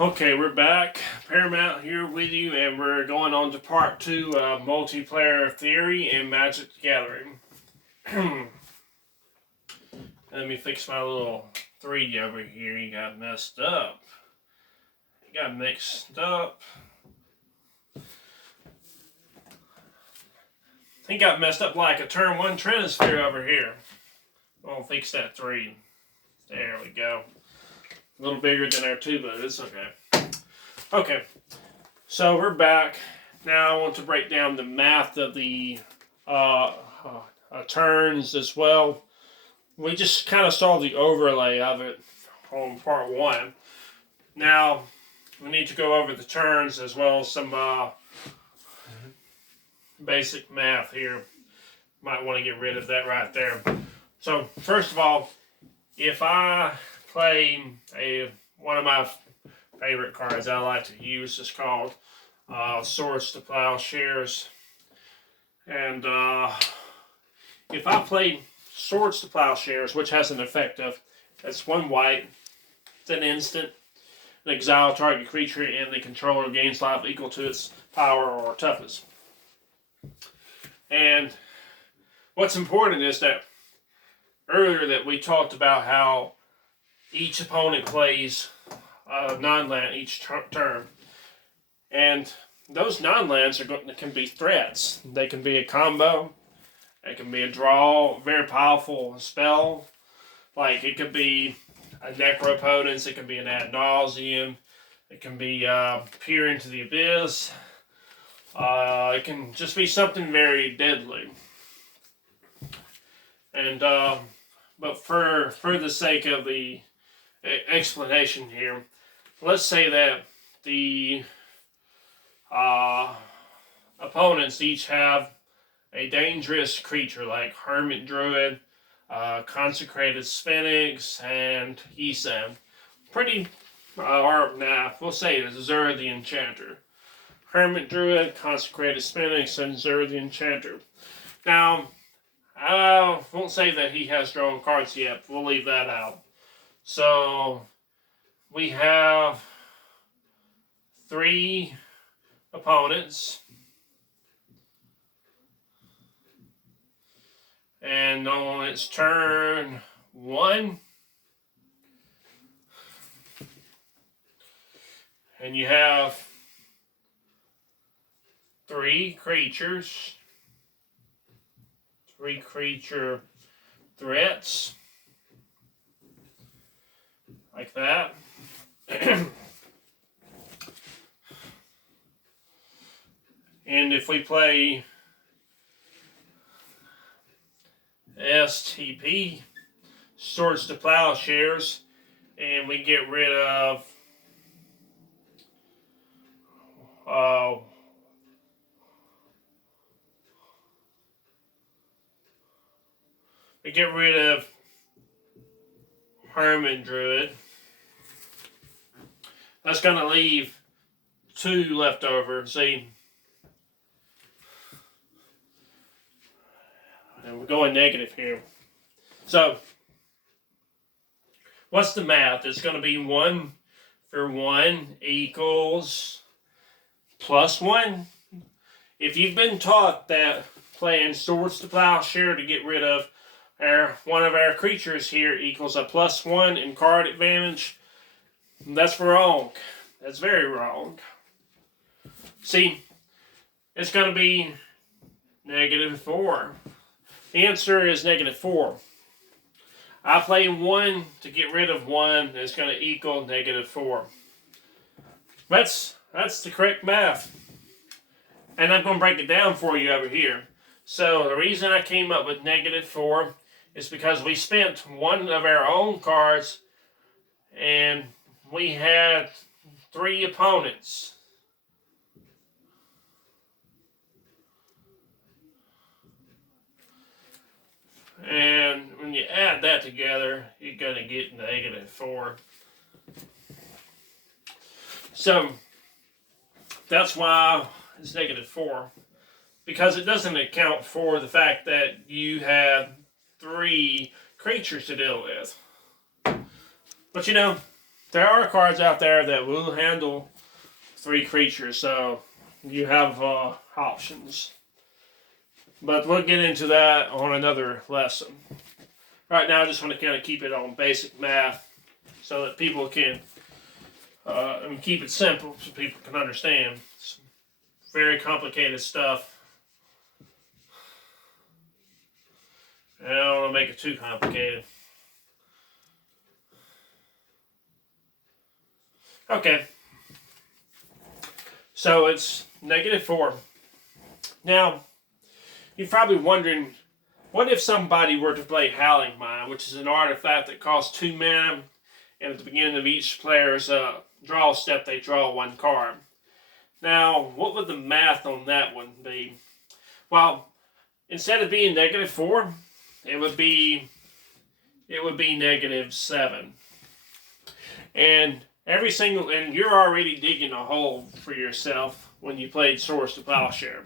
Okay, we're back. Paramount here with you, and we're going on to part 2 of multiplayer theory and Magic the Gathering. Let me fix my little 3 over here. He got messed up. He got mixed up. He got messed up like a turn 1 Trinisphere over here. I'll fix that 3. There we go. A little bigger than our 2, but it's okay. Okay, so we're back. Now I want to break down the math of the turns as well. We just kind of saw the overlay of it on part 1. Now we need to go over the turns as well as some basic math here. Might want to get rid of that right there. So first of all, if I play one of my favorite cards I like to use is called Swords to Plowshares. And if I play Swords to Plowshares, which has an effect of, it's 1 white, it's an instant, an exile target creature, and the controller gains life equal to its power or toughness. And what's important is that earlier that we talked about how each opponent plays non-land each turn, and those non-lands can be threats. They can be a combo. It can be a draw, very powerful spell. Like it could be a Necropotence. It can be an Ad Nauseam. It can be Peer into the Abyss. It can just be something very deadly. And but for the sake of the explanation here, let's say that the opponents each have a dangerous creature like Hermit Druid, Consecrated Sphinx, and Esam. We'll say it's Zur the Enchanter. Hermit Druid, Consecrated Sphinx, and Zur the Enchanter. Now, I won't say that he has drawn cards yet. We'll leave that out. So, we have 3 opponents. And on its turn 1, and you have 3 creatures, 3 creature threats, like that. And if we play STP, Swords to Plowshares, and we get rid of Hermit Druid. That's going to leave 2 left over. See? And we're going negative here. So, what's the math? It's going to be 1 for 1 equals +1. If you've been taught that playing Swords to Plowshare to get rid of one of our creatures here equals a +1 in card advantage, that's wrong. That's very wrong. See, it's going to be -4. The answer is -4. I play 1 to get rid of 1. It's going to equal -4. That's the correct math. And I'm going to break it down for you over here. So the reason I came up with -4 is because we spent 1 of our own cards and we had 3 opponents. And when you add that together, you're going to get -4. So that's why it's -4. Because it doesn't account for the fact that you have 3 creatures to deal with. But you know, there are cards out there that will handle 3 creatures, so you have options. But we'll get into that on another lesson. Right now, I just want to kind of keep it on basic math so that people can keep it simple so people can understand. It's very complicated stuff. And I don't want to make it too complicated. Okay. So it's -4. Now, you're probably wondering, what if somebody were to play Howling Mine, which is an artifact that costs 2 mana, and at the beginning of each player's draw step, they draw 1 card. Now, what would the math on that one be? Well, instead of being -4, it would be -7. And and you're already digging a hole for yourself when you played Swords to Plowshare.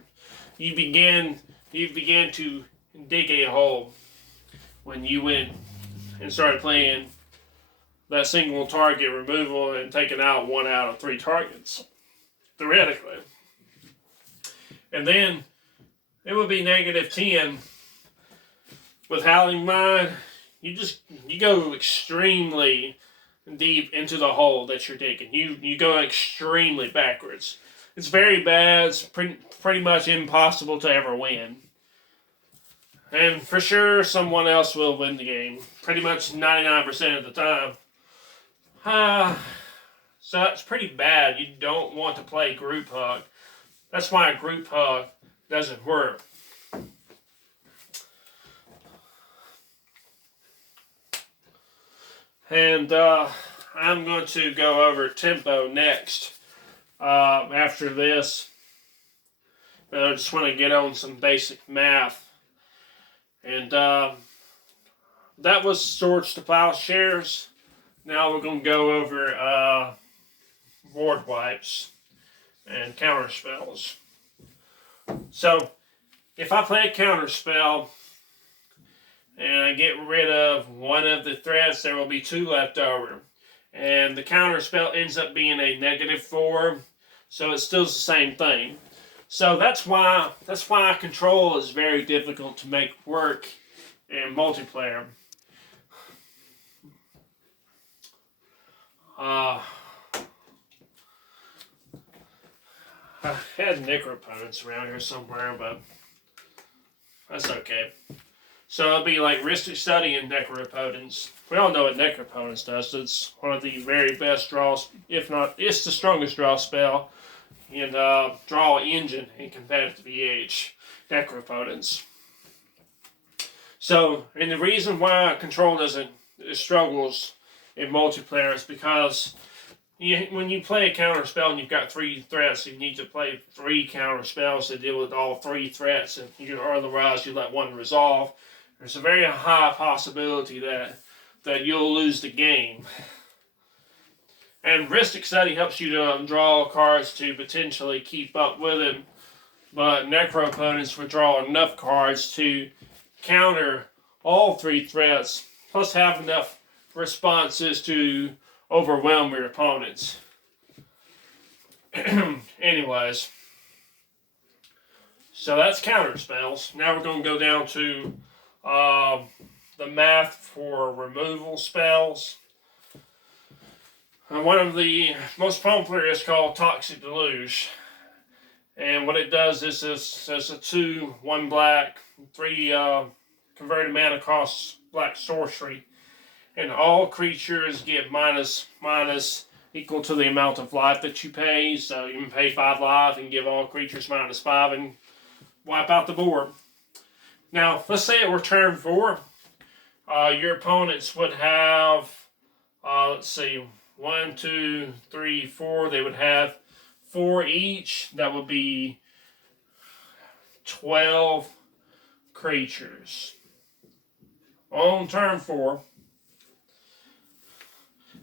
You began to dig a hole when you went and started playing that single target removal and taking out 1 out of 3 targets, theoretically. And then it would be -10. With Howling Mine, you go extremely deep into the hole that you're digging. You go extremely backwards. It's very bad. It's pretty much impossible to ever win. And for sure, someone else will win the game. Pretty much 99% of the time. So that's pretty bad. You don't want to play Group Hug. That's why a Group Hug doesn't work. And I'm going to go over tempo next after this. I just want to get on some basic math. And that was Swords to Plowshares. Now we're going to go over board wipes and counter spells. So, if I play a counter spell and I get rid of 1 of the threats, there will be 2 left over. And the counter spell ends up being a -4, so it's still the same thing. So that's why control is very difficult to make work in multiplayer. I had necropotence around here somewhere, but that's okay. So it'll be like Rhystic Study and Necropotence. We all know what Necropotence does. It's one of the very best draws, if not, it's the strongest draw spell in Draw Engine in competitive EDH, Necropotence. So, and the reason why control struggles in multiplayer is because when you play a counter spell and you've got 3 threats, you need to play 3 counter spells to deal with all 3 threats, and otherwise you let 1 resolve. There's a very high possibility that you'll lose the game. And Rhystic Study helps you to draw cards to potentially keep up with it, but Necropotence would draw enough cards to counter all 3 threats, plus have enough responses to overwhelm your opponents. Anyways, so that's counter spells. Now we're going to go down to the math for removal spells. One of the most popular is called Toxic Deluge. And what it does is it's a 2, 1 black, 3 converted mana costs black sorcery. And all creatures get minus equal to the amount of life that you pay. So you can pay 5 life and give all creatures -5 and wipe out the board. Now, let's say it were turn 4. Your opponents would have, let's see, 1, 2, 3, 4. They would have 4 each. That would be 12 creatures. On turn 4.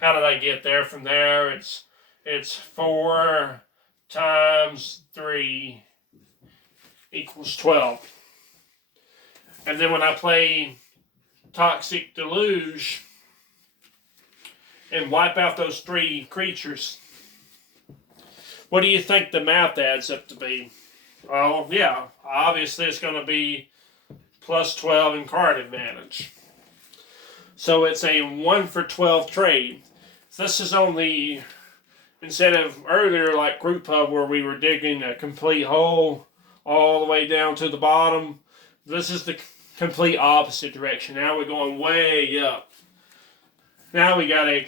How did I get there? From there, it's 4 times 3 equals 12. And then when I play Toxic Deluge, and wipe out those 3 creatures. What do you think the math adds up to be? Well, yeah, obviously it's going to be plus 12 in card advantage. So it's a 1 for 12 trade. This is only, instead of earlier like Group Hub where we were digging a complete hole all the way down to the bottom, this is the complete opposite direction. Now we're going way up. Now we got a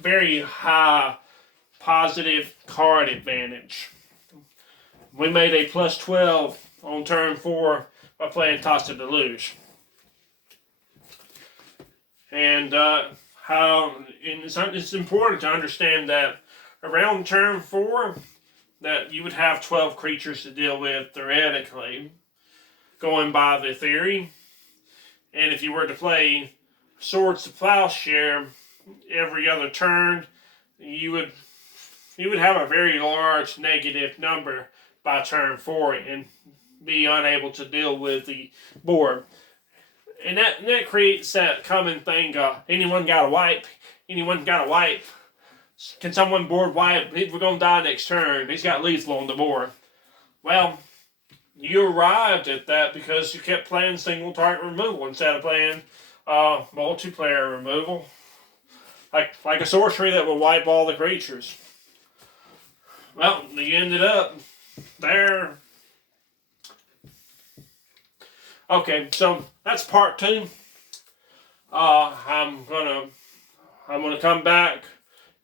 very high positive card advantage. We made a plus 12 on turn 4 by playing Toss of Deluge. And it's important to understand that around turn 4 that you would have 12 creatures to deal with theoretically, going by the theory. And if you were to play Swords to Plowshare every other turn, you would have a very large negative number by turn 4 and be unable to deal with the board. And that creates that common thing, anyone got a wipe? Anyone got a wipe? Can someone board wipe? We're going to die next turn. He's got lethal on the board. Well, you arrived at that because you kept playing single target removal instead of playing multiplayer removal. Like a sorcery that will wipe all the creatures. Well, you ended up there. Okay, so that's part 2. I'm gonna come back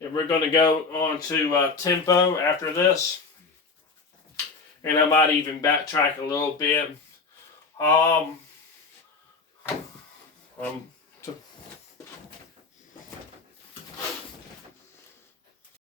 and we're gonna go on to tempo after this, and I might even backtrack a little bit.